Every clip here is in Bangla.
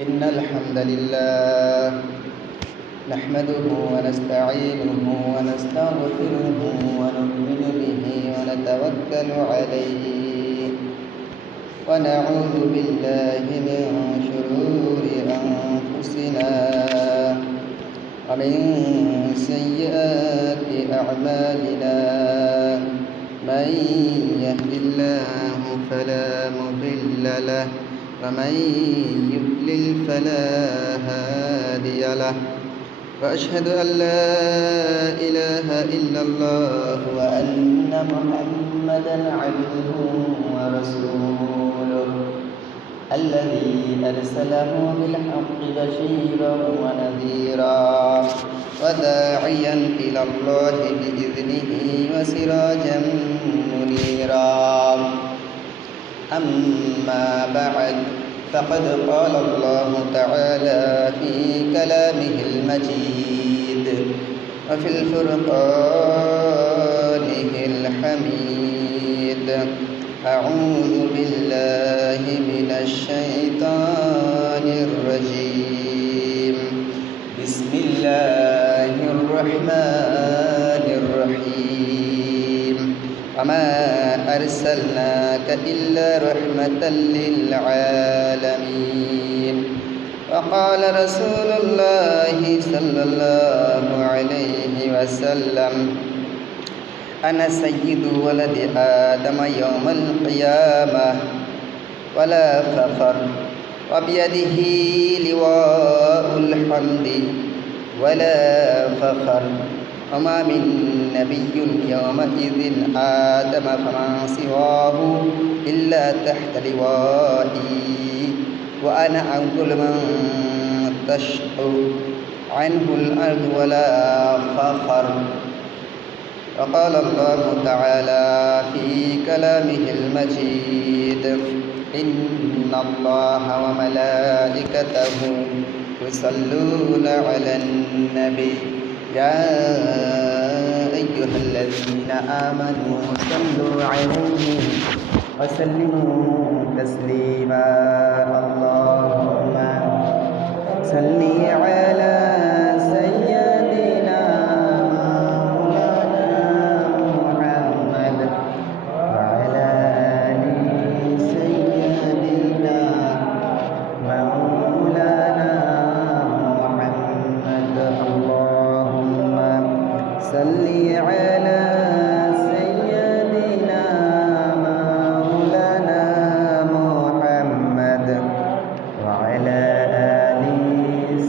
إن الحمد لله نحمده ونستعينه ونستغفره ونؤمن به ونتوكل عليه ونعوذ بالله من شرور أنفسنا ومن سيئات أعمالنا من يهد الله فلا مضل له ومن يضلل فلا هادي له وأشهد أن لا إله إلا الله وأن محمدا عبده ورسوله الذي أرسله بالحق بشيرا ونذيرا وداعيا إلى الله بإذنه وسراجا منيرا أما بعد فقد قال الله تعالى في كلامه المجيد وفي الفرقانه الحميد أعوذ بالله من الشيطان الرجيم بسم الله الرحمن الرحيم وما أرسلناك إلا رحمة للعالمين وقال رسول الله صلى الله عليه وسلم أنا سيد ولد آدم يوم القيامة ولا فخر وبيده لواء الحمد ولا فخر وما من نبي يومئذ آدم فمن سواه إلا تحت لوائي وأنا أنقل من تشق عنه الأرض ولا فخر وقال الله تعالى في كلامه المجيد إن الله وملائكته يصلون على النبي يا أيها الذين آمنوا صلوا عليه وسلموا تسليما اللهم صل على سيدنا مولانا محمد وعلى آل سيدنا مولانا محمد اللهم صل على سيدنا مولانا محمد وعلى آل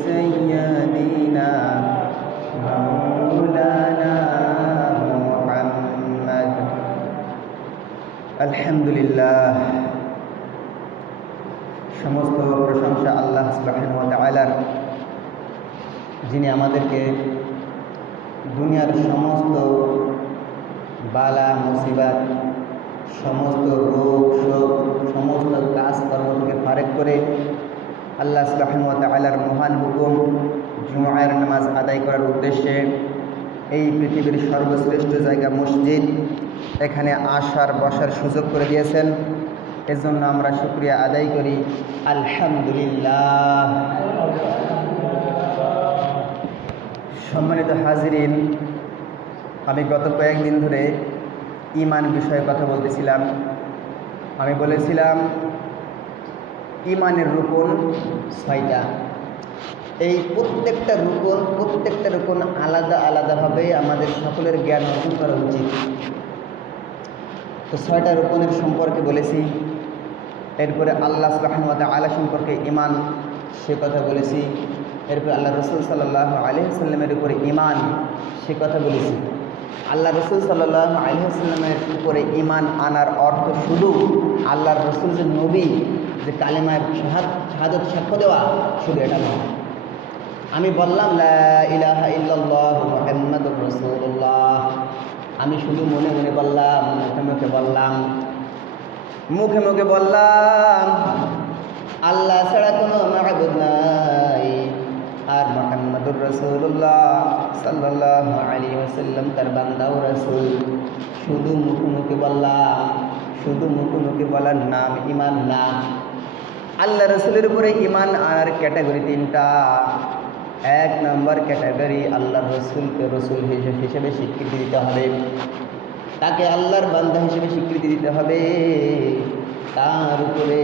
سيدنا مولانا محمد الحمد لله সমস্ত প্রশংসা আল্লাহ সুবহানাহু ওয়া তাআলার, যিনি আমাদেরকে দুনিয়ার সমস্ত বালা মুসিবত, সমস্ত রোগ শোক, সমস্ত কাজকর্ম থেকে ফারেক করে আল্লাহ সুবহানাহু ওয়া তাআলার মহান হুকুম জুমার নামাজ আদায় করার উদ্দেশ্যে এই পৃথিবীর সর্বশ্রেষ্ঠ জায়গা মসজিদ, এখানে আসার বসার সুযোগ করে দিয়েছেন। এজন্য আমরা শুকরিয়া আদায় করি আলহামদুলিল্লাহ। সম্মানিত হাজিরিন, আমি গত কয়েকদিন ধরে ঈমান বিষয়ে কথা বলতেছিলাম। আমি বলেছিলাম ঈমানের রুকন 6টা। এই প্রত্যেকটা রুকন আলাদা আলাদাভাবে আমাদের সকলের জ্ঞান অর্জন করা উচিত। তো 6টা রুকনের সম্পর্কে বলেছি। এরপরে আল্লাহ সুবহানাহু ওয়া তাআলা সম্পর্কে ঈমান, সে কথা বলেছি। এরপরে আল্লাহ রসুল সাল্লাল্লাহু আলাইহি ওয়াসাল্লামের উপরে ঈমান, সে কথা বলেছি। আল্লাহ রসুল সাল্লাল্লাহু আলাইহি ওয়াসাল্লামের উপরে ঈমান আনার অর্থ শুধু আল্লাহর রসুল যে নবী, যে কালেমায় শাহাদাত সাক্ষ্য দেওয়া, শুধু এটা নয়। আমি বললাম লা ইলাহা ইল্লাল্লাহু মুহাম্মাদুর রাসূলুল্লাহ, আমি শুধু মনে মনে বললাম, মুখে মুখে বললাম আল্লাহ ছাড়া কোনো মাবুদ নাই, আর মুহাম্মাদুর রাসূলুল্লাহ সাল্লাল্লাহু আলাইহি ওয়াসাল্লাম তার বান্দা ও রাসূল। শুধু মুখে মুখে বললাম, শুধু মুখে মুখে বলার নাম ঈমান না। আল্লাহ রসুলের উপরে ইমান আনার ক্যাটাগরি তিনটা। এক নম্বর ক্যাটাগরি, আল্লাহ রসুলকে রসুল হিসেবে স্বীকৃতি দিতে হবে, তাকে আল্লাহর বান্দা হিসেবে স্বীকৃতি দিতে হবে, তার উপরে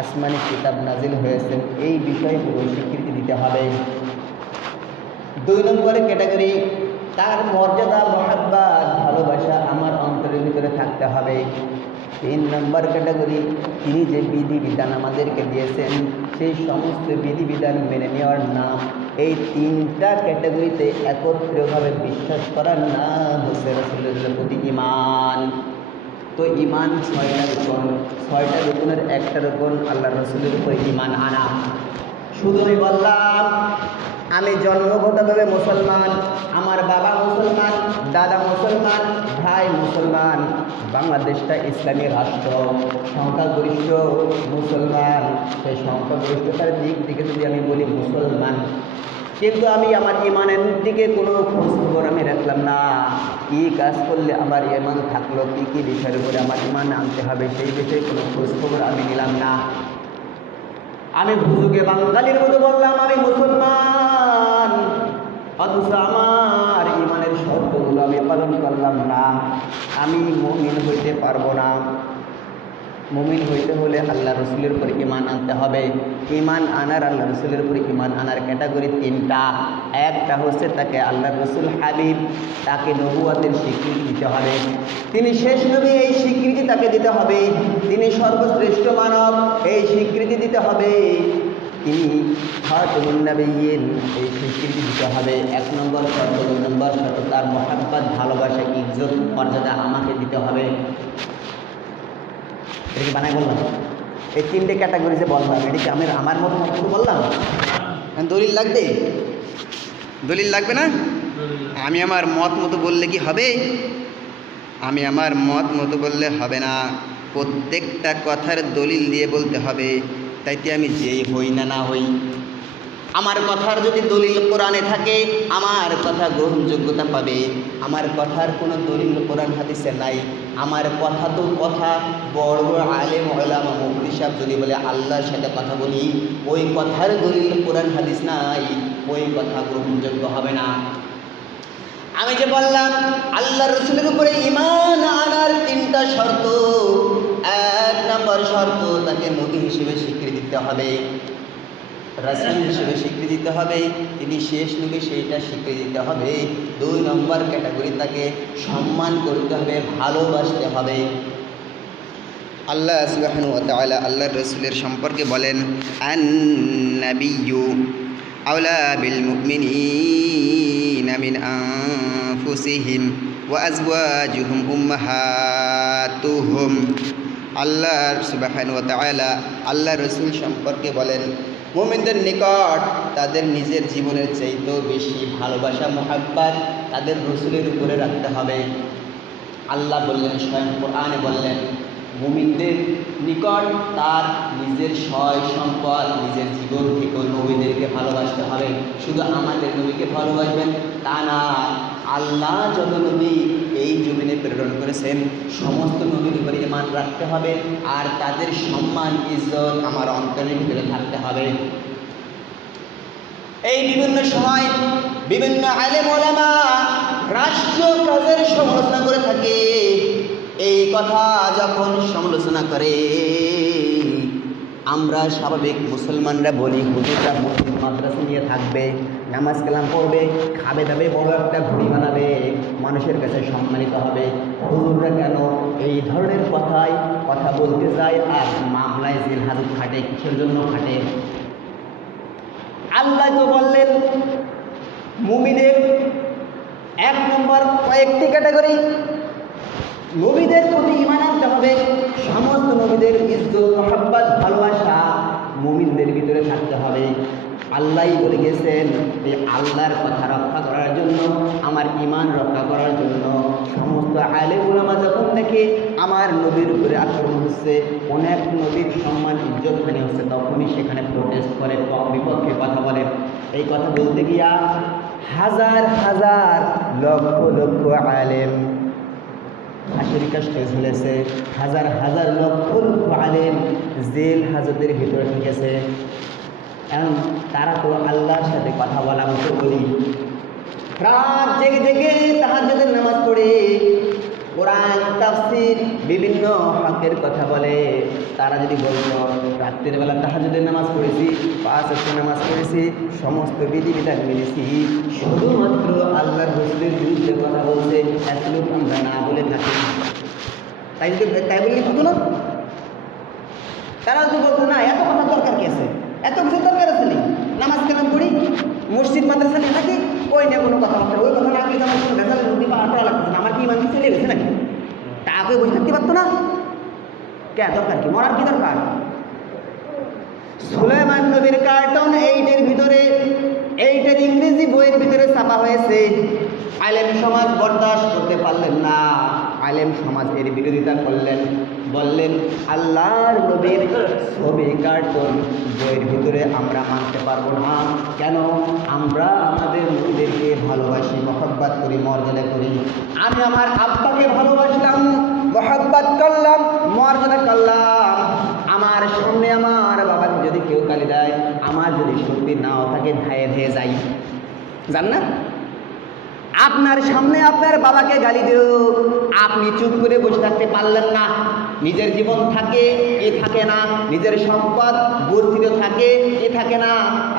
আসমানি কিতাব নাজিল হয়েছেন এই বিষয়গুলো স্বীকৃতি দিতে হবে। দুই নম্বরের ক্যাটাগরি, তার মর্যাদা, মহাব্বত, ভালোবাসা আমার অন্তরের ভিতরে থাকতে হবে। তিন নম্বর ক্যাটাগরি, তিনি যে বিধিবিধান আমাদেরকে দিয়েছেন সেই সমস্ত বিধিবিধান মেনে নেওয়ার নাম। এই তিনটা ক্যাটাগরিতে একত্রিতভাবে বিশ্বাস করার নাম হচ্ছে রাসূলের প্রতি ঈমান। তো ঈমান ছয়টা রকম, ছয়টা রকমের একটা রকম আল্লাহ রসুলের উপরে ঈমান আনা। শুধু আমি বললাম আমি জন্মগতভাবে মুসলমান, আমার বাবা মুসলমান, দাদা মুসলমান, ভাই মুসলমান, বাংলাদেশটা ইসলামী রাষ্ট্র, সংখ্যাগরিষ্ঠ মুসলমান, সেই সংখ্যাগরিষ্ঠতার দিক থেকে যদি আমি বলি মুসলমান, কিন্তু আমি আমার ইমানের দিকে কোনো খোঁজখবর আমি রাখলাম না। কী কাজ করলে আমার ইমান থাকলো, কী কী বিষয়ের উপরে আমার ইমান আনতে হবে সেই বিষয়ে কোনো খোঁজখবর আমি নিলাম না। আমি হুজুকে বাঙালির মতো বললাম আমি মুসলমান, অথচ আমার ইমানের শর্তগুলো আমি পালন করলাম না। আমি মুমিন হইতে পারবো না। মুমিন হইতে হলে আল্লাহ রসুলের উপর ঈমান আনতে হবে। ঈমান আনার, আল্লাহ রসুলের উপর ঈমান আনার ক্যাটাগরি তিনটা। একটা হচ্ছে তাকে আল্লাহ রসুল হাবিব, তাকে নবুয়তের স্বীকৃতি দিতে হবে, তিনি শেষ নবী এই স্বীকৃতি তাকে দিতে হবে, তিনি সর্বশ্রেষ্ঠ মানব এই স্বীকৃতি দিতে হবে, তিনি খাতামুন নবিয়্যিন এই স্বীকৃতি দিতে হবে। এক নম্বর শর্ত। দুই নম্বর শর্ত, তার মহাব্বত, ভালোবাসা, ইজ্জত, মর্যাদা আমাকে দিতে হবে। এটা কি বানাই বললাম? এই তিনটে ক্যাটাগরি যে বললাম, এটা কি আমার মতো মতো বললাম? দলিল লাগবে? দলিল লাগবে না? আমি আমার মত মতো বললে কি হবে? আমি আমার মত মতো বললে হবে না, প্রত্যেকটা কথার দলিল দিয়ে বলতে হবে। তাইতে আমি যেই হই না না হই, আমার কথার যদি দলিল কোরআনে থাকে আমার কথা গ্রহণযোগ্যতা পাবে। আমার কথার কোনো দলিল কোরআন হাদিসে নাই, আমার কথা তো কথা বড় বড় আলেম ওলামা মুফতি সাহেব যদি বলে আল্লাহর সাথে কথা বলি, ওই কথার দলিল কোরআন হাদিস নাই, ওই কথা গ্রহণযোগ্য হবে না। আমি যে বললাম আল্লাহ রসুলের উপরে ঈমান আনার তিনটা শর্ত। এক নম্বর শর্ত, তাকে নবী হিসেবে স্বীকৃতি দিতে হবে, রাসূল হিসেবে স্বীকৃতি দিতে হবে, তিনি শেষ নবী সেইটা স্বীকৃতি দিতে হবে। দুই নম্বর ক্যাটাগরি, তাকে সম্মান করতে হবে, ভালোবাসতে হবে। আল্লাহ সুবহানাহু ওয়া তাআলা আল্লাহর রাসূলের সম্পর্কে বলেন, আন-নাবিয়্যু আওলা বিল মুমিনিনা মিন আনফুসিহিম ওয়া আজওয়াজুহুম উম্মাহাতুহুম। আল্লাহ সুবহানাহু ওয়া তাআলা আল্লাহর রাসূল সম্পর্কে বলেন, মুমিনদের নিকট তাদের নিজের জীবনের চাইতেও বেশি ভালোবাসা, মুহাব্বত তাদের রাসূলের উপরে রাখতে হবে। আল্লাহ বললেন, স্বয়ং কোরআনে বললেন, মুমিনদের নিকট তার নিজের সয় সম্পদ, নিজের জীবন থেকে নবীদেরকে ভালোবাসতে হবে। শুধু আমাদের নবীকে ভালোবাসবেন তা না, আল্লাহ যত নবী এই জমিনে প্রেরণ করেছেন সমস্ত নবীর উপরে ঈমান রাখতে হবে, আর তাদের সম্মান, ইজ্জত আমার অন্তরের ভিতরে থাকতে হবে। এই বিভিন্ন সময় বিভিন্ন আলেম ওলামা রাষ্ট্রীয় কাজের সমালোচনা করে থাকে। এই কথা যখন সমালোচনা করে আমরা স্বাভাবিক মুসলমানরা বলি, হুজুররা মসজিদ মাদ্রাসা নিয়ে থাকবে, নামাজ কালাম পড়বে, খাবে দাবে, বড় একটা ঘুড়ি বানাবে, মানুষের কাছে সম্মানিত হবে। হুজুররা কেন এই ধরনের কথা বলতে যায় আর মামলায় জেল হাজত খাটে? কিসের জন্য খাটে? আল্লাহ তো বললেন মুমিনের এক নম্বর কয়েকটি ক্যাটাগরি, নবীদের প্রতি ঈমান আনতে হবে, সমস্ত নবীদের ইজ্জত, মহব্বত, ভালোবাসা মুমিনদের ভিতরে থাকতে হবে। আল্লাহই বলে গেছেন যে আল্লাহর কথা রক্ষা করার জন্য, আমার ঈমান রক্ষা করার জন্য সমস্ত আলেম ওলামা যখন দেখে আমার নবীর উপরে আক্রমণ হচ্ছে, অনেক নবীর সম্মান ইজ্জত হানি হচ্ছে, তখনই সেখানে প্রোটেস্ট করে, বিপক্ষে কথা বলে। এই কথা বলতে গিয়া হাজার হাজার লক্ষ লক্ষ আলেম ফাঁসির কাষ্টে ঝুলেছে, হাজার হাজার লক্ষ লক্ষ আলেম জেল হাজতের ভিতরে ঢুকেছে। এখন তারা তো আল্লাহর সাথে কথা বলা মতো বলি, রাত জেগে জেগে তাহাজ্জুদের নামাজ পড়ে কোরআন তাফসীর বিভিন্ন হকের কথা বলে। তারা যদি বলতো রাত্রের বেলা তাহাজ্জুদের নামাজ পড়েছি, 5 ওয়াক্ত নামাজ পড়েছি, সমস্ত বিধিবিধান মেনেছি, শুধুমাত্র আল্লাহর রাসূলের বিরুদ্ধে কথা বলছে, এতটুকু আমরা না বলে থাকি, তাই বলে হতো না? তারা যদি বলতো না এত কথার দরকার কি আছে, এত কিছু দরকার আছে নেই, নামাজ কালাম পড়ি, মসজিদ মাদ্রাসা নিয়ে থাকি, ওই নিয়ে কোনো কথাবার্তা, ওই কথা না কিন্তু আমার কোনো ভেজাল নদী বা আটা লাগতেছে না, আমার কি ইমান কি চলে গেছে নাকি? তাকে বসে থাকতে পারতো না? কে দরকার কি, মরার কি দরকার? সুলাইমান নবীর কার্টুন 8 ভিতরে, 8 ইংরেজি বইয়ের ভিতরে ছাপা হয়েছে। আলেম সমাজ বরদাস্ত করতে পারলেন না, আলেম সমাজ এর বিরোধিতা করলেন, বললেন আল্লাহর নবীর ছবি কার্টুন বইয়ের ভিতরে আমরা মানতে পারবো না। কেন? আমরা আমাদের নবীদেরকে ভালোবাসি, মহব্বত করি, মর্যাদা করি। আমি আমার আব্বাকে ভালোবাসলাম, মহব্বত করলাম, মর্যাদা করলাম। আমার সামনে আমার বাবাকে যদি কেউ গালি দেয়, আমার যদি শক্তি নাও থাকে, ধায়ে ধেয়ে যাই, জান না? আপনার সামনে আপনার বাবাকে গালি দিও, আপনি চুপ করে বসে থাকতে পারলেন না। নিজের জীবন থাকে এ থাকে না, নিজের সম্পদ বর্ধিত থাকে এ থাকে না,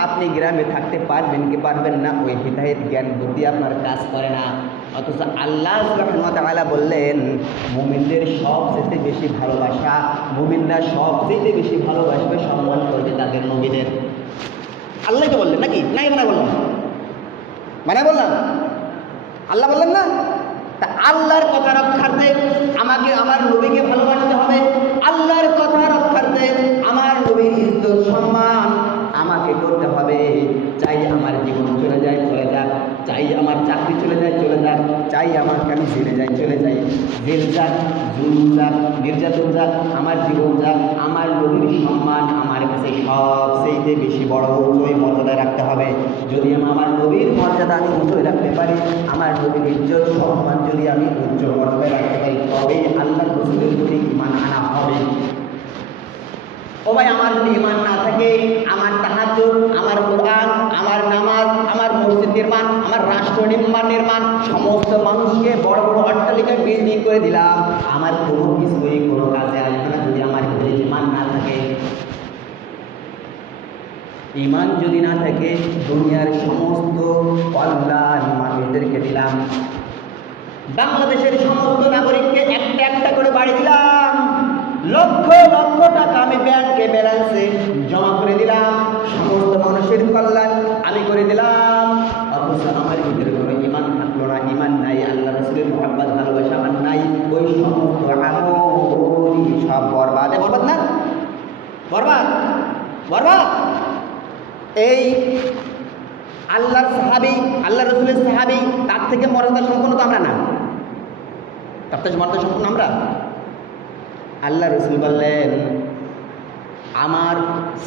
আপনি গ্রামে থাকতে পারবেন কি পারবেন না, ওই হিতাহিত জ্ঞান বুদ্ধি আপনার কাজ করে না। অথচ আল্লাহ সুবহানাহু ওয়া তাআলা বললেন মুমিনদের সবচেয়ে বেশি ভালোবাসা, মুমিনরা সবচেয়ে বেশি ভালোবাসবে, সম্মান করবে তাদের নবীদের। আল্লাহ তো বললেন নাকি? নাই মানে বললাম, মানে বললাম, আল্লাহ বললেন না? তা আল্লাহর কথা রক্ষার্থে আমাকে আমার নবীকে ভালোবাসতে হবে, আল্লাহর কথা রক্ষার্থে আমার নবীর ইজ্জত সম্মান আমাকে করতে হবে। চাই আমার জীবন চলে যায় চলে যাক, চাই আমার চাকরি চলে যায় চলে যাক, চাই আমার আমি জেলে যাই চলে যাই, জেল যাক, জুলুম যাক, নির্যাতন যাক, আমার জীবন যাক, আমার নবীর সম্মান আমার কাছে সবচেয়ে বেশি বড়, উঁচুই মর্যাদায় রাখতে হবে। যদি আমার নবীর মর্যাদা আমি উঁচুই রাখতে পারি, আমার নবীর ইজ্জত সম্মান যদি আমি উচ্চ মর্যাদায় রাখতে পারি, তবেই আল্লাহ রাসূলের প্রতি ঈমান আনা হবে। ও ভাই, আমার যদি ঈমান না থাকে, আমার তাহাজ্জুদ, আমার কোরআন, আমার নামাজ, আমার মসজিদ নির্মাণ, আমার রাষ্ট্র নির্মাণ, সমস্ত মানুষকে বড় বড় অট্টালিকায় বিল্ডিং করে দিলাম, আমার কোনো কিছুই কোনো কাজে আসবে না যদি আমার ভিতরে ঈমান না থাকে। ঈমান যদি না থাকে, দুনিয়ার সমস্ত কল্যাণ মানুষদেরকে দিলাম, বাংলাদেশের সমস্ত নাগরিককে একটা একটা করে বাড়ি দিলাম, লক্ষ লক্ষ টাকা আমি ব্যাংকে ব্যালেন্সে জমা করে দিলাম, সমস্ত মানুষের কল্যাণ আমি করে দিলাম, অথচ আমার ভিতরে কোনো ঈমান থাকলো না, ঈমান নাই, আল্লাহ রাসূলের মহব্বত ভালোবাসা আমার নাই, ওই সমস্ত আমল সব বরবাদ। বরবাদ না? বরবাদ, বরবাদ। এই আল্লাহর সাহাবী, আল্লাহ রাসূলের সাহাবী, তার থেকে মর্যাদা সম্পন্ন তো আমরা না, তার থেকে মর্যাদা সম্পন্ন আমরা। আল্লাহ রাসূল বললেন আমার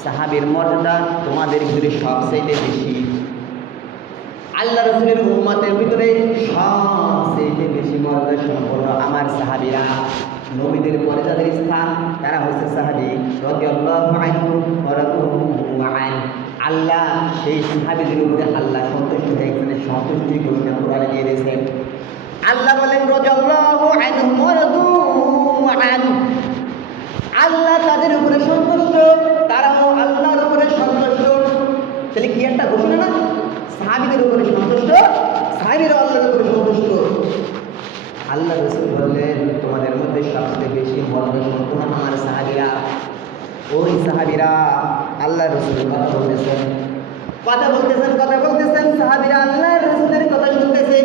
সাহাবীর মর্যাদা তোমাদের ভিতরে সবচেয়ে বেশি, আল্লাহ রাসূলের উম্মতের ভিতরে সবচেয়ে বেশি মর্যাদা সম্পন্ন আমার সাহাবীরা। নবীদের পরে যাদের স্থান তারা হচ্ছে সাহাবী রাদিয়াল্লাহু আনহু ওয়া রাদিয়াল্লাহু আনহু। আল্লাহ সেই সাহাবীদের উপরে আল্লাহ সন্তুষ্ট হয়ে গেছেন, সন্তুষ্টি ঘোষণা কোরআনে দিয়ে দিয়েছেন। আল্লাহ বলেন রাদিয়াল্লাহু আনহু ওয়া রাদিয়াল্লাহু আনহু, আল্লাহ তাদের উপরে সন্তুষ্ট, তারাও আল্লাহর উপরে সন্তুষ্ট। তাহলে কি একটা ঘোষণা না? সাহাবীদের উপরে সন্তুষ্ট, সাহাবীরা আল্লাহর উপরে সন্তুষ্ট। আল্লাহ রাসূল বললেন তোমাদের মধ্যে সবচেয়ে বেশি মর্যাদা সম্পন্ন আমার সাহাবীরা। ওই সাহাবীরা আল্লাহ রাসূলের কথা বলতেছেন, সাহাবীরা আল্লাহ রাসূলের কথা শুনতেছে,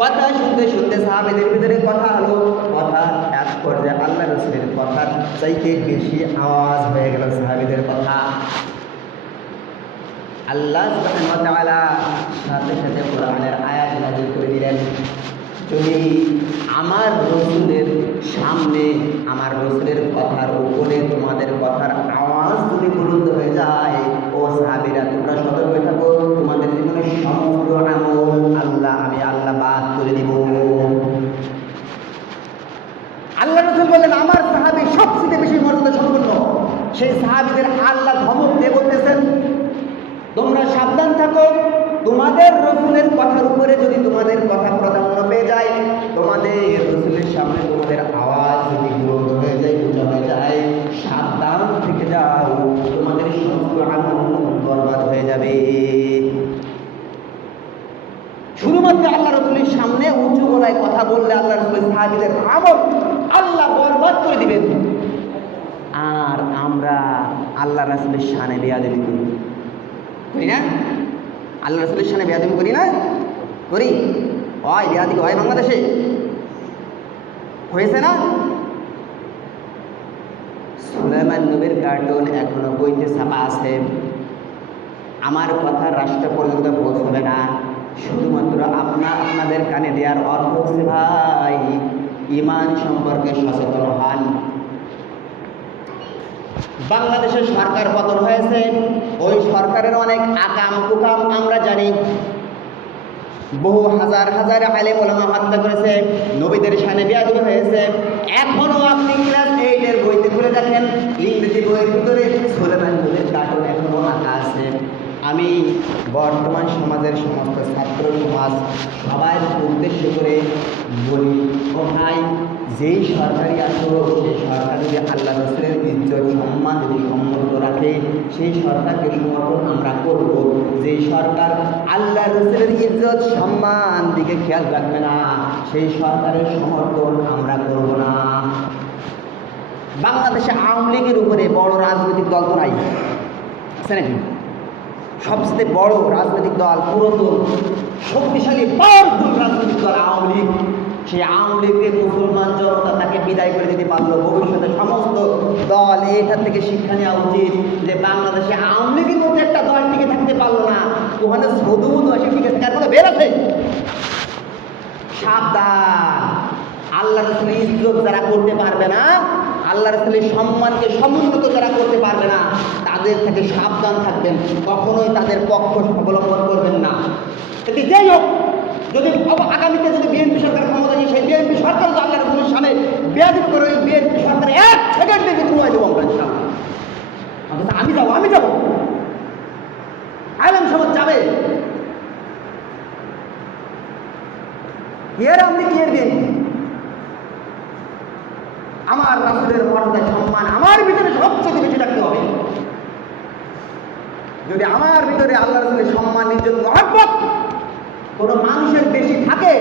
কথা শুনতে শুনতে সাহাবীদের ভিতরে কথা হলো, কথা এক পর্যায়ে আল্লাহ রাসূলের কথার চাইতে বেশি আওয়াজ হয়ে গেল সাহাবীদের কথা। আল্লাহ সুবহানাহু ওয়া তাআলা সাথে সাথে কোরআনের আয়াত নাযিল করে দিলেন, যদি আমার রাসূলের সামনে আমার রাসূলের কথার উপরে তোমাদের কথার আওয়াজ যদি বুলন্দ হয়ে যায়, ও সাহাবীরা তোমরা সতর্ক থাকো, তোমাদের জীবনের সমস্ত আমল আমি আল্লাহ বাদ করে দিব। সাবধান থাকো। তোমাদের রসুলের কথার উপরে যদি তোমাদের কথা প্রাধান্য পেয়ে যায়, তোমাদের রসুলের সামনে তোমাদের আওয়াজ যদি গ্রহণ হয়ে যায়, উঁচা হয়ে যায়, সাবধান থেকে যাও, তোমাদের সমস্ত আনন্দ বরবাদ হয়ে যাবে। শুধুমাত্র আল্লাহ রসুলের সামনে উঁচু গলায় কথা বললে আল্লাহ রসুলের সাহাবীদের আমল আল্লাহ বরবাদ করে দিবেন। আর আমরা আল্লাহ রসুলের শানে বেয়াদবি করি না? আল্লাহ রসুলের শানে বেয়াদবি করি না? করি। হয় বেয়াদবি হয় বাংলাদেশে, হয়েছে না? সুলাইমান নবীর কার্টুন এখনো বইতে ছাপা আছে। আমার কথা রাষ্ট্র পর্যন্ত পৌঁছবে না, শুধুমাত্র আপনাদের কানে দেওয়ার অর্থ হচ্ছে ভাই ঈমান সম্পর্কে সচেতন হন। বাংলাদেশের সরকার পতন হয়েছে, ওই সরকারের অনেক আকাম কুকাম আমরা জানি। বহু হাজার হাজার আলেম ওলামা হত্যা করেছে, নবীদের শানে বেয়াদবি হয়েছে। এখনো আপনি ক্লাস 8 এর বইতে খুলে দেখেন, ইংরেজি বইয়ের ভিতরে সুলাইমান নবীর কার্টুন এখনো আঁকা আছে। আমি বর্তমান সমাজের সমস্ত ছাত্র সমাজ সবাই উদ্দেশ্য করে বলি, ও ভাই, যেই সরকারি আসলো সেই সরকার যদি আল্লাহ রসুলের ইজ্জত সম্মান যদি সম্মত রাখে, সেই সরকারকে সমর্থন আমরা করব। যেই সরকার আল্লাহ রসুলের ইজ্জত সম্মান দিকে খেয়াল রাখবে না, সেই সরকারের সমর্থন আমরা করব না। বাংলাদেশে আওয়ামী লীগের উপরে বড় রাজনৈতিক দল তো নাই, আছে নাকি? সবচেয়ে বড় রাজনৈতিক দল, পুরাতন শক্তিশালী পাওয়ারফুল রাজনৈতিক দল আওয়ামী লীগ। সেই আওয়ামী লীগের মুসলমান জনতা তাকে বিদায় করে দিতে পারলো। ভবিষ্যতে সমস্ত দল এটার থেকে শিক্ষা নেওয়া উচিত যে বাংলাদেশে আওয়ামী লীগের মধ্যে একটা দল টিকে থাকতে পারলো না, ওখানে সদুমধু আসে টিকে থাকার কোনো বের আছে? সাবধান! আল্লাহ রসুলের ইজ্জত যারা করতে পারবে না, আল্লাহ রসুলের সম্মানকে সমুন্নত যারা করতে পারবে না, তাদের থেকে সাবধান থাকবেন। কখনোই তাদের পক্ষ অবলম্বন করবেন না। এটি যাই হোক, যদি আগামীতে যদি বিএনপি সরকার ক্ষমতা নিয়ে সেই বিএনপি সরকার তো আল্লাহ রসুলের সামনে বেয়াদবি করে, ওই বিএনপি সরকার 1 সেকেন্ডে বিদ্রোহ দেবো আমরা ইনশাআল্লাহ। আমি যাবো, আলেম সমাজ যাবে। এর আপনি কি এর বিএনপি? আমার রাসূলের মর্যাদা সম্মান আমার ভিতরে সবচেয়ে বেশি রাখতে হবে। যদি আমার ভিতরে আল্লাহ রাসূলের সম্মান, ইজ্জত, মহব্বত কোনো মানুষের বেশি থাকে,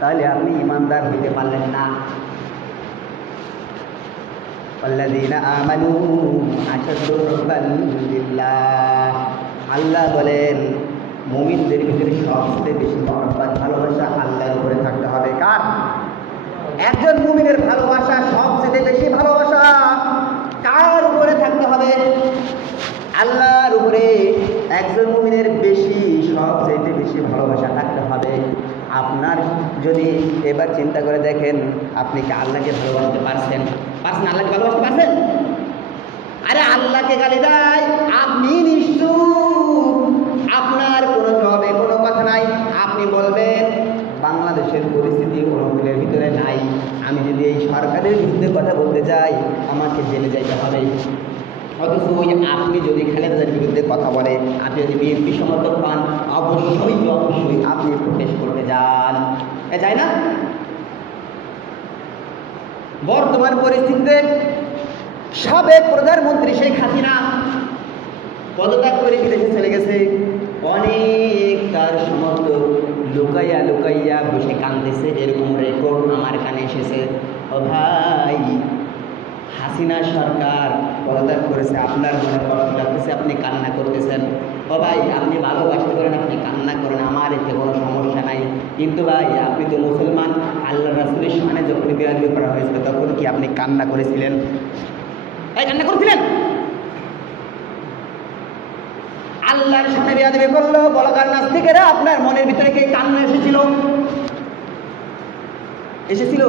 তাহলে আপনি ইমানদার হইতে পারলেন না। আল্লাযীনা আমানু আশাদ্দু হুব্বান লিল্লাহ। আল্লাহ বলেন মুমিনদের ভিতরে সবচেয়ে বেশি মহব্বত, ভালোবাসা আল্লাহর উপরে থাকতে হবে। কার? একজন মুমিনের ভালোবাসা সবচেয়ে বেশি ভালোবাসা কার উপরে থাকতে হবে? আল্লাহর উপরে। একজন মুমিনের সবচেয়ে বেশি ভালোবাসা থাকতে হবে। আপনার যদি এবার চিন্তা করে দেখেন, আপনি কি আল্লাহকে ভালোবাসতে পারছেন? আল্লাহকে ভালোবাসতে পারছেন? আরে আল্লাহকে গালি দেয়, আপনি নিশ্চুপ, আপনার কোনো জবাবে কোনো কথা নাই। আপনি বলবেন বাংলাদেশের পরিস্থিতি অনুকূলের ভিতরে নাই, আমি যদি এই সরকারের বিরুদ্ধে কথা বলতে যাই আমাকে জেলে যাইতে হবে। অথচ আপনি যদি খালেদার বিরুদ্ধে কথা বলে, আপনি যদি বিএনপি সমর্থক পান, অবশ্যই আপনি প্রোটেস্ট করতে যান। যায় না? বর্তমান পরিস্থিতিতে সাবেক প্রধানমন্ত্রী শেখ হাসিনা পদত্যাগ করে বিদেশে চলে গেছে। অনেক তার সমর্থক লুকাইয়া বসে কাঁদতেছে, এরকম রেকর্ড আমার কানে এসেছে। ও ভাই, হাসিনা সরকার পদত্যাগ করেছে, আপনার মনে কষ্ট লাগতেছে, আপনি কান্না করতেছেন। ও ভাই, আপনি ভালোবাসতে করেন, আপনি কান্না করেন, আমার এতে কোনো সমস্যা নাই। কিন্তু ভাই, আপনি তো মুসলমান, আল্লাহ রাসূলের সামনে যখন বেয়াদবি করা হয়েছিল তখন কি আপনি কান্না করেছিলেন? কান্না করেছিলেন? আল্লাহর সামনে বেয়াদবি করলো বলাকার নাস্তিকেরা, আপনার মনের ভিতরে কি কান্না এসেছিল?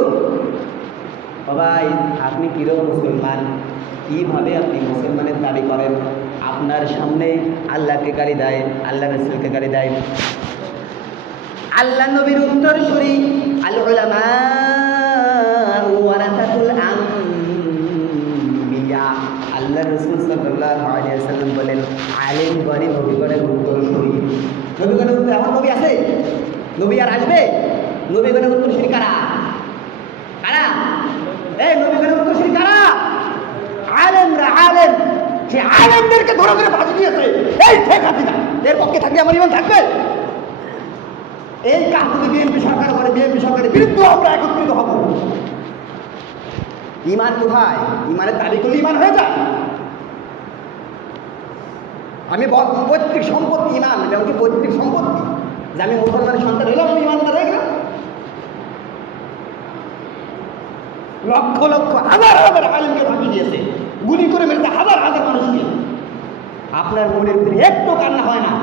ও ভাই, আপনি কিরকম মুসলমান? কিভাবে আপনি মুসলমানের দাবি করেন? আপনার সামনে আল্লাহকে গালি দেয়, আল্লাহ রাসূলকে গালি দেয়। আল্লাহ নবীর উত্তরসূরি আল উলামা ওয়ারাসাতুল আম্বিয়া। আল্লাহ রাসূল সাল্লাল্লাহু আলাইহি ওয়াসাল্লাম বলেন, আলেমগণে নবীগণের উত্তরসূরি। নবীগণের উত্তর এখন নবী আছে, নবী আর আসবে? নবীগণের উত্তরসূরি কারা? কারা? এই নবীগণের উত্তরসূরি কারা? আলেমরা, আলেম। সে আলেমদেরকে ধরে ধরে ফাঁসি দিয়েছে এই শেখ হাসিনা। এর পক্ষে থাকলে আমার ইমান থাকবে? এই কাজ যদি বিএনপি সরকার করে, বিএনপি সরকারের বিরুদ্ধে আমরা একত্রিত হব। ইমান কোথায়? ইমানের দাবি করলে ইমান হয়ে যায়? আমি পৈতৃক সম্পত্তি ইমান, এটা কি পৈতৃক সম্পত্তি যে আমি মুসলমানের সন্তান হইলাম, আমি ইমানদার হয়ে গেলাম? লক্ষ লক্ষ হাজার হাজার আলেমকে ফাঁকি দিয়েছে, গুলি করে মেরেছে হাজার হাজার মানুষকে। আপনার মনের ভিতরে একটু কান্না হয় না?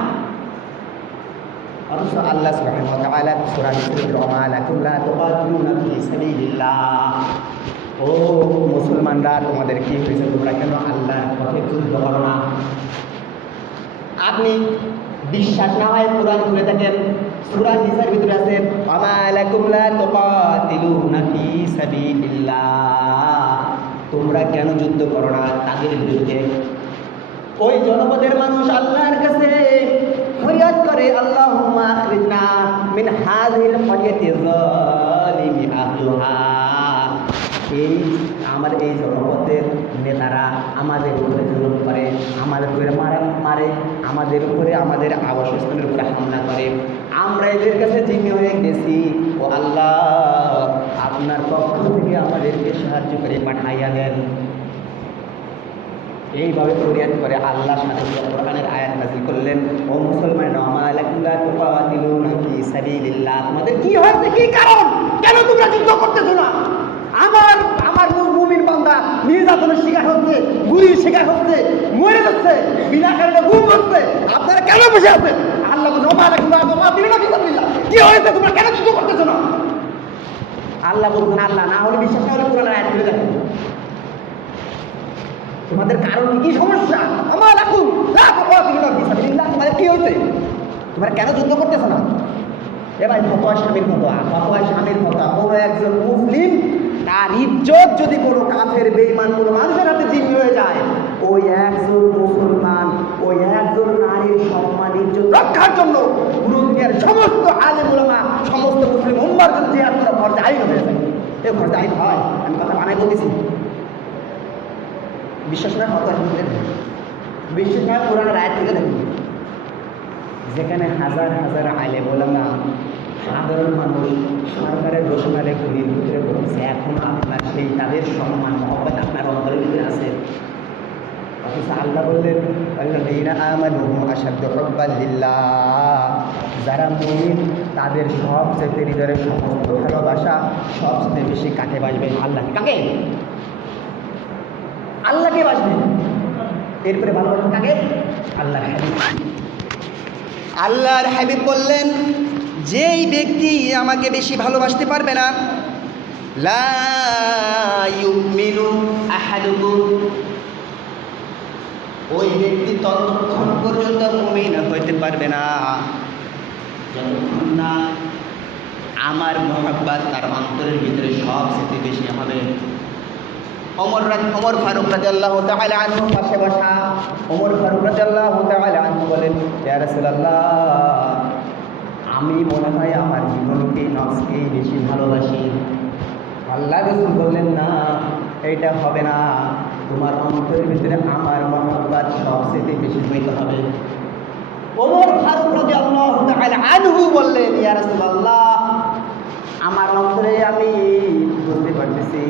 অথচ আল্লাহ সুবহানাহু ওয়া তাআলা সূরা নিসার ওয়া মা লাকুম লা তুকাতিলুনা ফী সাবিলিল্লাহ, ও মুসলমানরা তোমাদের কি হয়েছে, তোমরা কেন আল্লাহর পথে যুদ্ধ করো না? আপনি বিশ্বাস না হয় কোরআন খুলে থাকেন, সূরা নিসার ভিতরে আছে ওয়া মা লাকুম লা তুকাতিলুনা ফী সাবিলিল্লাহ, তোমরা কেন যুদ্ধ করো না তাদের বিরুদ্ধে? ওই জনপদের মানুষ আল্লাহর কাছে ফরিয়াদ করে, আল্লাহুম্মা আখরিজনা মিন হাযিহিল ক্বরিয়াতি যালিমি আহলুহা, এই আমার এই জনপদের নেতারা আমাদের উপরে জুলুম করে, আমাদের উপরে মারে, আমাদের উপরে আমাদের আবাসস্থলের উপরে হামলা করে, আমরা এদের কাছে জিম্মি হয়ে গেছি। ও আল্লাহ, আপনার পক্ষ থেকে আমাদেরকে সাহায্য করে পাঠাইয়া দেন। এইভাবে ফরিয়াদ করে আল্লাহর সাথে কোরআনের আয়াত নাযিল করলেন, ও মুসলমানরা, ওয়া লাকুম লা তুকাতিলুনা ফী সাবিলিল্লাহ, তোমাদের কি হয়েছে, কি কারণ, কেন তোমরা যুদ্ধ করতেছো না? আমার মুমিন বান্দা নির্যাতনের শিকার হচ্ছে, গুলির শিকার হচ্ছে, মরে যাচ্ছে, বিনা কারণে গুম হচ্ছে, আপনারা কেন বসে আছেন? আল্লাহ বলেন, ওয়া লাকুম লা তুকাতিলুনা ফী সাবিলিল্লাহ, কি হয়েছে, তোমরা কেন যুদ্ধ করতেছো না? আল্লাহ বলছেন, আল্লাহ না হলে বিশ্বাস না হলে কোরআনের আয়াত খুলে দেখো, তোমাদের কারণ কি সমস্যা? আমার লাকুম লা তুকাতিলুনা ফী সাবিলিল্লাহ, তোমাদের কি হয়েছে, তোমরা কেন যুদ্ধ করতেছো না? এবার ফতোয়া স্বামীর ফতোয়া, ফতোয়া স্বামীর ফতোয়া, কোনো একজন মুসলিম তার ইজ্জত যদি কোনো কাফের বেঈমান কোনো মানুষের হাতে জিম্মি হয়ে যায়, ওই একজন মুসলমান, ওই একজন নারীর সম্মান ইজ্জত রক্ষার জন্য দুনিয়ার সমস্ত আলেম উলামা, সমস্ত মুসলিম উম্মার জন্য জিহাদ করা ফরজ আইন হয়ে যায়। এই ফরজ আইন হয়, আমি কথা বানাই বলতেছি। বিশ্বাস না ফতোয়া শুনতে, বিশ্বাস না কোরআনের আয়াত থেকে দেখুন, যেখানে হাজার হাজার আলেম উলামা, সাধারণ মানুষ সরকারের ঘোষণারে গুলির ভিতরে বলছে, এখন আপনার সেই তাদের সম্মান মহব্বত আপনার অন্তরের ভিতরে আছে। অথচ আল্লাহ বললেন, আল্লাযীনা আমানু আশাদ্দু হুব্বান লিল্লাহ, যারা মুমিন তাদের সবচেয়ে হৃদয়ের সমস্ত ভালোবাসা সবচেয়ে বেশি কাকে বাসবে? আল্লাহকে। কাকে? আল্লাহকে বাসবে। এরপরে ভালোবাসবেন কাকে? আল্লাহর হাবিব। আল্লাহর হাবিব বললেন, যেই ব্যক্তি আমাকে বেশি ভালোবাসতে পারবে না, লা ইউমিনু আহাদুকুম, ওই ব্যক্তি ততক্ষণ পর্যন্ত মুমিন হইতে পারবে না যতক্ষণ না আমার মহব্বত তার অন্তরের ভিতরে সবচেয়ে বেশি হবে। ওমর ফারুক রাদিয়াল্লাহু তাআলা আনহু পাশে বসা, ওমর ফারুক রাদিয়াল্লাহু তাআলা আনহু বলেন, ইয়া রাসূলুল্লাহ, আমি মনে হয় আমার জীবনকে নফসকেই বেশি ভালোবাসি। আল্লাহ রাসূল বললেন, না, এইটা হবে না, তোমার অন্তরের ভিতরে আমার মহব্বত সবচেয়ে বেশি হইতে হবে। ওমর ফারুক রাদিয়াল্লাহু তাআলা আনহু বললেন, ইয়া রাসূলুল্লাহ, আমার অন্তরে আমি বুঝতে পারতেছি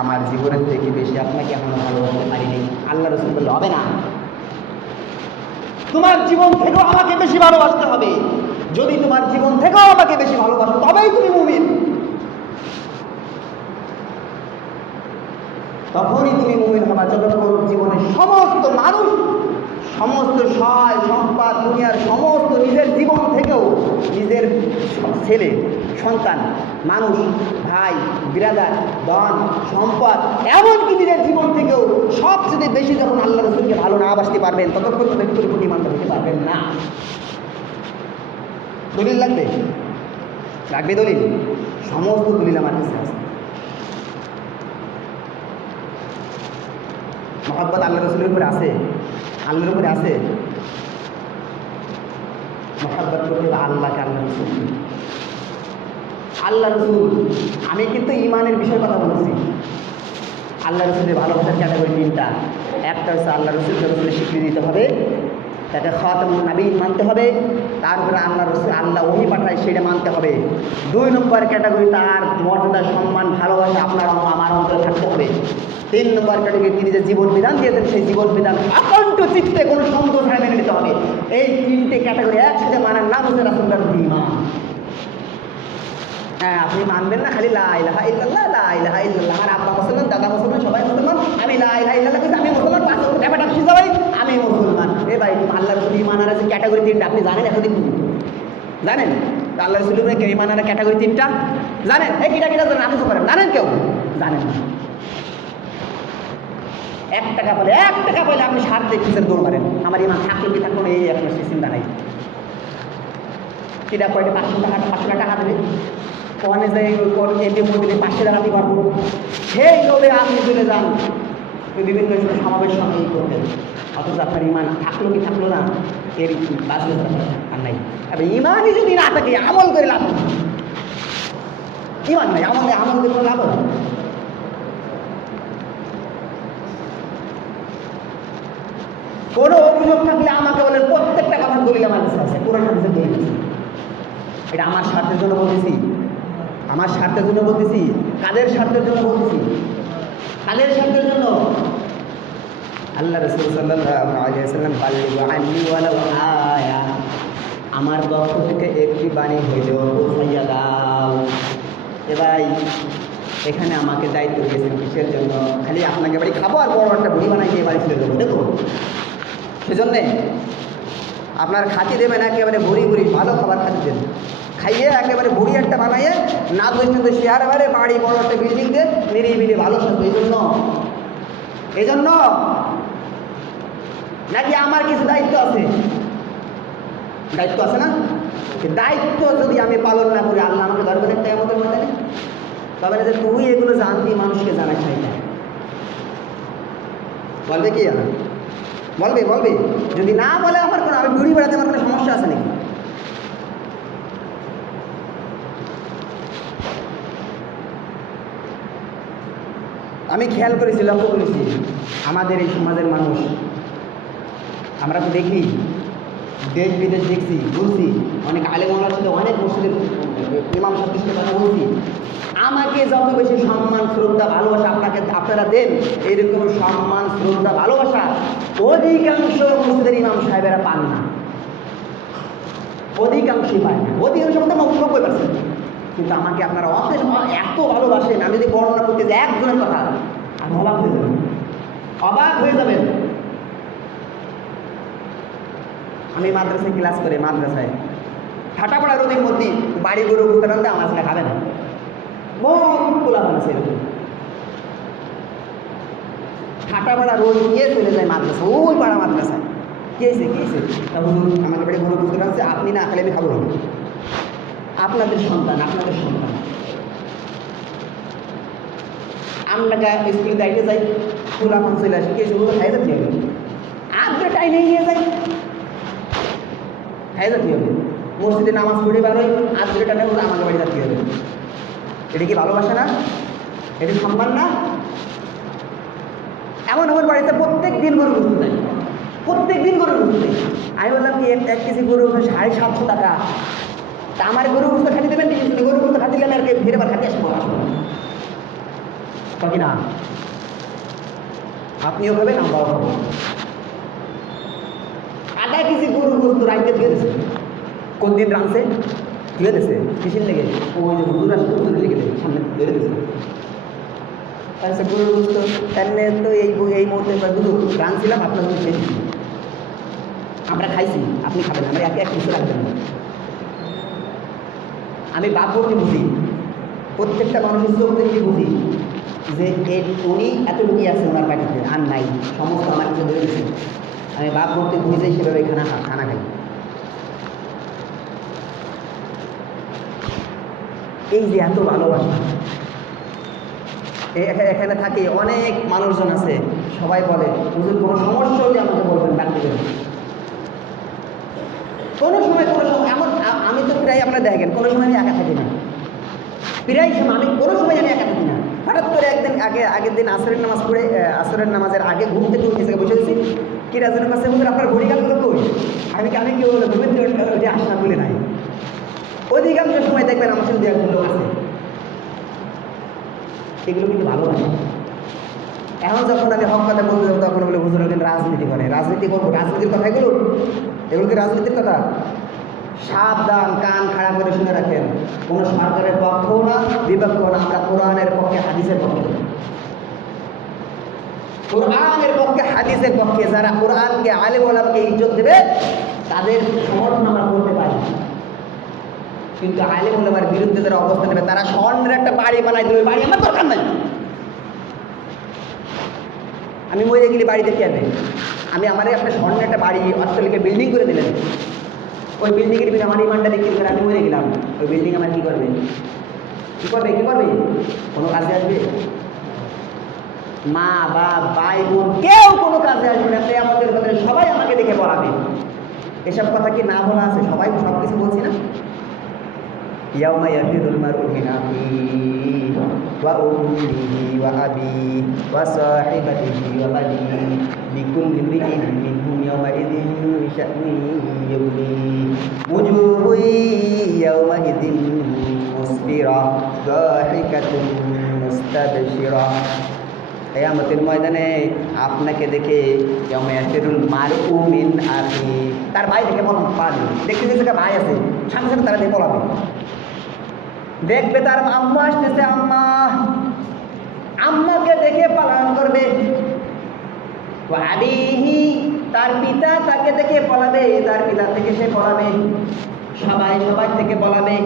আমার জীবনের থেকে বেশি আপনাকে এখনো ভালোবাসতে পারিনি। আল্লাহ রাসূল বললেন, হবে না, তোমার জীবন থেকেও আমাকে বেশি ভালোবাসতে হবে। যদি তোমার জীবন থেকেও আমাকে বেশি ভালোবাসো তবেই তুমি মুমিন, তখনই তুমি মুমিন হবা। যতক্ষণ জীবনের সমস্ত মানুষ, সমস্ত সয় সম্পদ, দুনিয়ার সমস্ত নিজের জীবন থেকেও, নিজের ছেলে সন্তান, মানুষ, ভাই, বিরাদার, ধন সম্পদ, এমনকি নিজের জীবন থেকেও সবচেয়ে বেশি যখন আল্লাহ রাসূলকে ভালো না বাসতে পারবেন, ততক্ষণ ব্যক্তির প্রতি ইমান হতে পারবেন না। দলিল লাগবে? লাগবে দলিল? সমস্ত দলিল আমার কাছে আছে। মহব্বত আল্লাহ রাসূলের উপরে আছে, আল্লাহর উপরে আছে। মহব্বত করতে হবে আল্লাহকে, আল্লাহ রসুলকে। আল্লাহ রসুল, আমি কিন্তু ইমানের বিষয়ে কথা বলছি। আল্লাহ রসুলের ভালোবাসার ক্যাটাগরি তিনটা। একটা হচ্ছে আল্লাহ রসুলকে রসুলের স্বীকৃতি দিতে হবে, তাকে খাতামুন নবীয়্যিন মানতে হবে, তারপরে আল্লাহ রসুল আল্লাহ ওহী পাঠায় সেটা মানতে হবে। 2 নম্বর ক্যাটাগরি তার মর্যাদা, সম্মান, ভালোবাসা আপনার আমার অন্তরে থাকতে হবে। 3 নম্বর ক্যাটাগরি তিনি যে জীবন বিধান দিয়েছেন সেই জীবন বিধান আকণ্ঠ চিত্তে কোনো সন্দেহ ছাড়া মেনে নিতে হবে। এই 3টে ক্যাটাগরি একসাথে মানার নাম হচ্ছে রাসূলুল্লাহর ঈমান। হ্যাঁ, আপনি মানবেন না খালি লা ইলাহা ইল্লাল্লাহ, লা ইলাহা ইল্লাল্লাহ। আমার আব্বা মুসলমান, দাদা মুসলমান, সবাই মুসলমান, আমি লা ইলাহা ইল্লাল্লাহ কিন্তু আমি মুসলমান, 5 ওয়াক্ত ব্যাপারটা কি সবাই আমি মুসলমান। এ ভাই, আল্লাহ রসুল ঈমানের আছে ক্যাটাগরি 3টা, আপনি জানেন? এতদিন জানেন আল্লাহ রসুলের ঈমানের ক্যাটাগরি 3টা জানেন? এই কিটা কিটা জানেন? আপনি তো করেন, জানেন? কেউ জানেন না। 1 টাকা পেলে আপনি স্বার্থে কিসের দৌড় মারেন? আমার ঈমান থাকলো কি থাকলো না এই এখন চিন্তা নাই। কিটা পয়টা 500 টাকা দেবে, ওখানে যাই এমনি মন্দিরে 500 টাকা দিয়ে পারবো, সেই লোভে আপনি চলে যান বিভিন্ন সমাবেশ এই করতেন। অথচ আপনার ঈমান থাকলো কি থাকলো না এর বাঁচলে আর নাই। তবে ঈমানই যদি না থাকে আমল করে লাভ নেই। ঈমান নাই, আমল করে কোনো লাভ হবে। কোনো অভিযোগ থাকলে আমাকে বলেন, প্রত্যেকটা কথা দলিল আমার কাছে আছে, কোরআন হাদিসের দলিল আছে। এটা আমার স্বার্থের জন্য বলতেছি, আমার স্বার্থের জন্য বলতেছি। কাদের স্বার্থের জন্য বলতেছি? কাদের স্বার্থের জন্য? আল্লাহ রাসূল সাল্লাল্লাহু আলাইহি ওয়াসাল্লাম বাল্লিগু আন্নী ওয়ালাউ আয়া, আমার পক্ষ থেকে একটি বাণী হইলেও পৌঁছাইয়া দাও। এ ভাই, এখানে আমাকে দায়িত্ব দিয়েছেন কিসের জন্য? খালি আপনাকে বাড়ি খাবো আর বড় একটা ভুড়ি বানাই দিয়ে বাড়ি ফিরে দেবো, দেখুন। সেজন্যে আপনার খাতি দেবেন একেবারে ভুড়ি ভালো খাবার খাতি দেবেন, খাইয়ে একেবারে ভুড়ি একটা বানাইয়ে না পর্যন্ত শেয়ার বারে বাড়ি বড় একটা বিল্ডিং দিয়ে নিরিবিলি ভালো থাকবে। এই জন্য নাকি আমার কিছু দায়িত্ব আছে? দায়িত্ব আছে না? দায়িত্ব যদি আমি পালন না করি আল্লাহ আমাকে ধরবেন একটা আমাদের ময়দানে, তবে যে তুই এগুলো জানবি, মানুষকে জানাস না। বলবে কি? বলবে যদি না বলে আমার কোনো, আমি ঘুরি বেড়াতে আমার কোনো সমস্যা আছে নাকি? আমি খেয়াল করেছি, লক্ষ্য করেছি, আমাদের এই সমাজের মানুষ, আমরা তো দেখি, দেশ বিদেশ দেখছি, বলছি, অনেক আলেমার সাথে অনেক মসজিদের ইমাম সাহেবের সাথে কথা বলছি, আমাকে যত বেশি সম্মান, শ্রদ্ধা, ভালোবাসা আপনারা দেন, এইরকম সম্মান, শ্রদ্ধা, ভালোবাসা অধিকাংশ মসজিদের ইমাম সাহেবেরা পান না। অধিকাংশই পায় না, অধিকাংশ মধ্যে 90%। কিন্তু আমাকে আপনারা এত ভালোবাসেন, আমি যদি বর্ণনা করতে যাই একজনের কথা, আমি অবাক হয়ে যাবেন। আমি মাদ্রাসায় ক্লাস করে, মাদ্রাসায় ঠাটাপড়া রোদের মধ্যে বাড়ি গরু বুঝতে পারতে আমার সাথে খাবে না, বহুত খোলা মানুষ এরকম ঠাটাপড়া রোদ নিয়ে চলে যায় মাদ্রাসা, ওই পাড়া মাদ্রাসায়। কেছে তারপর আমাকে বাড়ি গরু বুঝতে পারছে, আপনি না খেলে আমি খাবো না। আপনাদের সন্তান আমরা স্কুলে দায়িত্বে যাই, খোলা ফান চলে আসি, কেছে ওগুলো খাই যাচ্ছি হবে, আজকে টাইমে নিয়ে যাই, খাই যাচ্ছি হবে। মসজিদে নামাজ পড়ে বেরোই, আজকে টাইমে আমাকে বাড়ি যাচ্ছি হবে। এটা কি ভালোবাসা না? এটা সম্মান না? এমন বাড়িতে প্রত্যেক দিন গরু বুঝতে দেয়, প্রত্যেক দিন গরু বুঝতে দেয়। আমি বললাম কি 1 কেজি গরু 750 টাকা, তা আমার গরু বুঝতে খাটি দেবেন, গরু বুঝতে খাটি দিলে আর ফিরে আবার খাটি আসবো কি না? আপনিও খাবেন, আমরাও খাবো। 1/2 কেজি গরু বুঝতে রাইতে ধুয়ে দিয়েছে, কোন দিন রাঁধছে ধুয়ে দিয়েছে, কিসের লেগে? ওই যে হুজুর আসতে লেগে দেয়, সামনে ধরে দিয়েছে। তাহলে গরুর বুঝত তেমনি তো এই মুহূর্তে দুধ রাঁধছিলাম, আপনার জন্য খেয়েছি, আমরা খাইছি, আপনি খাবেন, আমরা এক কিছু রাখবেন না। আমি বাপ বলতে বুঝি, প্রত্যেকটা মানুষের চোখ দেখে বুঝি যে উনি এতটুকুই আছে ওনার বাড়িতে, আর নাই, সমস্ত আমার কিছু ধরে দিচ্ছে। আমি বাপ বলতে বুঝে সেভাবে খানা খাই। এই যে এত ভালোবাসা, এখানে থাকে অনেক মানুষজন আছে, সবাই বলে হুজুর কোনো সমস্যা হলে আমাকে বলবেন, ডাকতে দেবেন। কোনো সময় কোনো আপনারা দেখেন কোনো সময় আমি একা থাকি না, প্রায় সময় আমি কোনো সময় আমি একা থাকি না। হঠাৎ করে একদিন আগের দিন আসরের নামাজ পড়ে, আসরের নামাজের আগে ঘুম থেকে উঠে বসে গেছি, কি রাজনের কাছে বলুন আপনার ঘড়িকালগুলো কই, আমি কি বলবো ঘুমের ওই আসনা বলে নাই। অধিকাংশ সময় দেখবেন আমার সাথে একজন লোক আছে, এগুলো কিন্তু ভালো লাগে। এখন যখন আমি হক কথা বলতে যাবো তখন বলে হুজুর একদিন রাজনীতি করে, রাজনীতি করবো, রাজনীতির কথা এগুলো কি রাজনীতির কথা? সাবধান, কান খাড়া করে শুনে রাখেন, কোনো সরকারের পক্ষও না বিপক্ষও না, আমরা কোরআনের পক্ষে হাদিসের পক্ষে, কোরআনের পক্ষে হাদিসের পক্ষে। যারা কোরআনকে আলেম ওলামাকে ইজ্জত দেবে তাদের সমর্থন আমরা করতে পারি, কিন্তু আলেম ওলামার বিরুদ্ধে যারা অবস্থান নেবে তারা স্বর্ণের একটা বাড়ি বানাই দেবে, বাড়ি আমার দরকার নাই, আমি মরে গেলে বাড়ি দেখে আনবে, আমার একটা স্বর্ণের একটা বাড়ি অট্টালিকা বিল্ডিং করে দিলেন, ওই বিল্ডিংয়ের ভিতরে আমার ইমানটা দেখতে করে আমি মরে গেলাম, ওই বিল্ডিং আমার কী করবে? কোনো কাজে আসবে? মা বাপ ভাই বোন কেউ কোনো কাজে আসবে না, আমাদের ভিতরে সবাই আমাকে দেখে পড়াবে। এসব কথা কি না বলা আছে? সবাই সব কিছু বলছি না? ইয়াউমা ইয়াফিরুল মারউ মিন আখিহি ওয়া উম্মিহি ওয়া আবিহি ওয়া সাহিবাতিহি ওয়া বানিহি লিকুল্লি ইমরিইন মিনহুম ইয়াউমাইযিন শা'নুন ইউগনিহি ওজুহু ইয়াউমাইযিন মুসফিরা দাহিকাতুন মুস্তাবশিরা। কিয়ামতের ময়দানে আপনাকে দেখে ইয়াউমা ইয়াফিরুল মারউ মিন আখিহি, তার ভাই দেখে পালাবে, দেখতে দেখতে ভাই আছে সাথে সাথে তারা দেখে পলাবে, দেখবে তার আম্মা আসতেছে, আম্মাকে দেখে পালন করবে। আবিহি, তার পিতা তাকে দেখে পলাবে, তার পিতা থেকে সে পলাবে, সবাই থেকে পলাবে।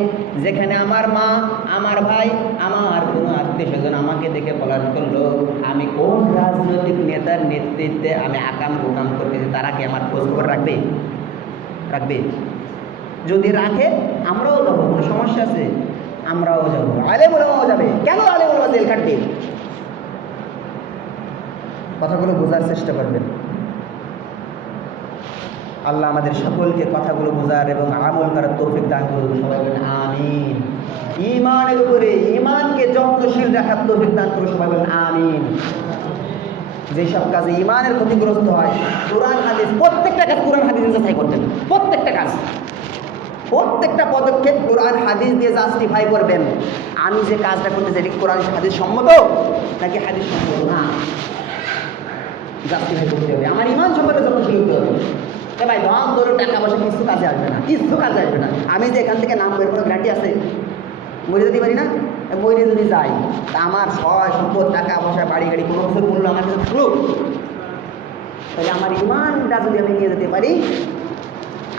যেখানে আমার মা, আমার ভাই, আমার কোনো আত্মীয় স্বজন আমাকে দেখে পলায়ন করলো, আমি কোন রাজনৈতিক নেতার নেতৃত্বে আমি আকাম গোকাম করতেছি, তারা কি আমার খোঁজ খবর রাখবে? যদি রাখে আমরাও যাবো, কোনো সমস্যা আছে? আমরাও যাবো, আলেম ওলামাও যাবে। কেন আলেম ওলামা জেল কাটবে? কথাগুলো বোঝার চেষ্টা করবেন। আল্লাহ আমাদের সকলকে কথাগুলো বোঝার এবং আমল করার তৌফিক দান করুন। সবাই বলেন আমিন। ঈমানের উপরে ঈমানকে যত্নশীল রাখার তৌফিক দান করুন। সবাই বলেন আমিন। যেসব কাজে ঈমানের ক্ষতিগ্রস্ত হয়, কোরআন হাদিস, প্রত্যেকটা কাজ কোরআন হাদিস যাচাই করতেন, প্রত্যেকটা পদক্ষেপ কোরআন হাদিস দিয়ে জাস্টিফাই করবেন। আমি যে কাজটা করতে চাই কোরআন হাদিস সম্মত নাকি হাদিস সম্মত না, জাস্টিফাই করতে হবে। আমার ঈমান সম্পর্কে যত্নশীল হতে হবে। ভাই ধন ধরো টাকা পয়সা কিছু কাজে আসবে না, আমি যে এখান থেকে নাম করে কোনো গ্যারান্টি আছে? মরে যেতে পারি না? মরে যদি যাই তা আমার সয় সম্পদ, টাকা পয়সা, বাড়ি গাড়ি কোনো কিছুর মূল্য আমার কাছে থাকলো, তাহলে আমার ঈমানটা যদি আমি নিয়ে যেতে পারি,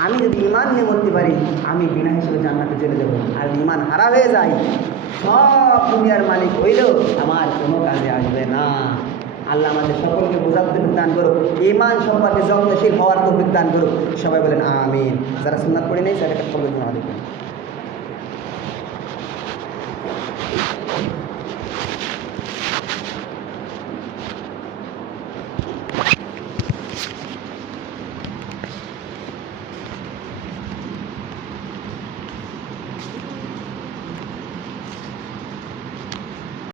আমি যদি ঈমান নিয়ে মরতে পারি, আমি বিনা হিসেবে জান্নাতে চলে যাবো। আর ঈমান হারা হয়ে যায়, সব দুনিয়ার মালিক হইলেও আমার কোনো কাজে আসবে না। আল্লাহ আমাদের সকলকে বোঝার তৌফিক দান করুক, ঈমান সম্পর্কে যত্নশীল হওয়ার তৌফিক দান করুক। সবাই বলেন আমিন। যারা সুন্নাত পড়ে নেই সেটা কবুল করুন।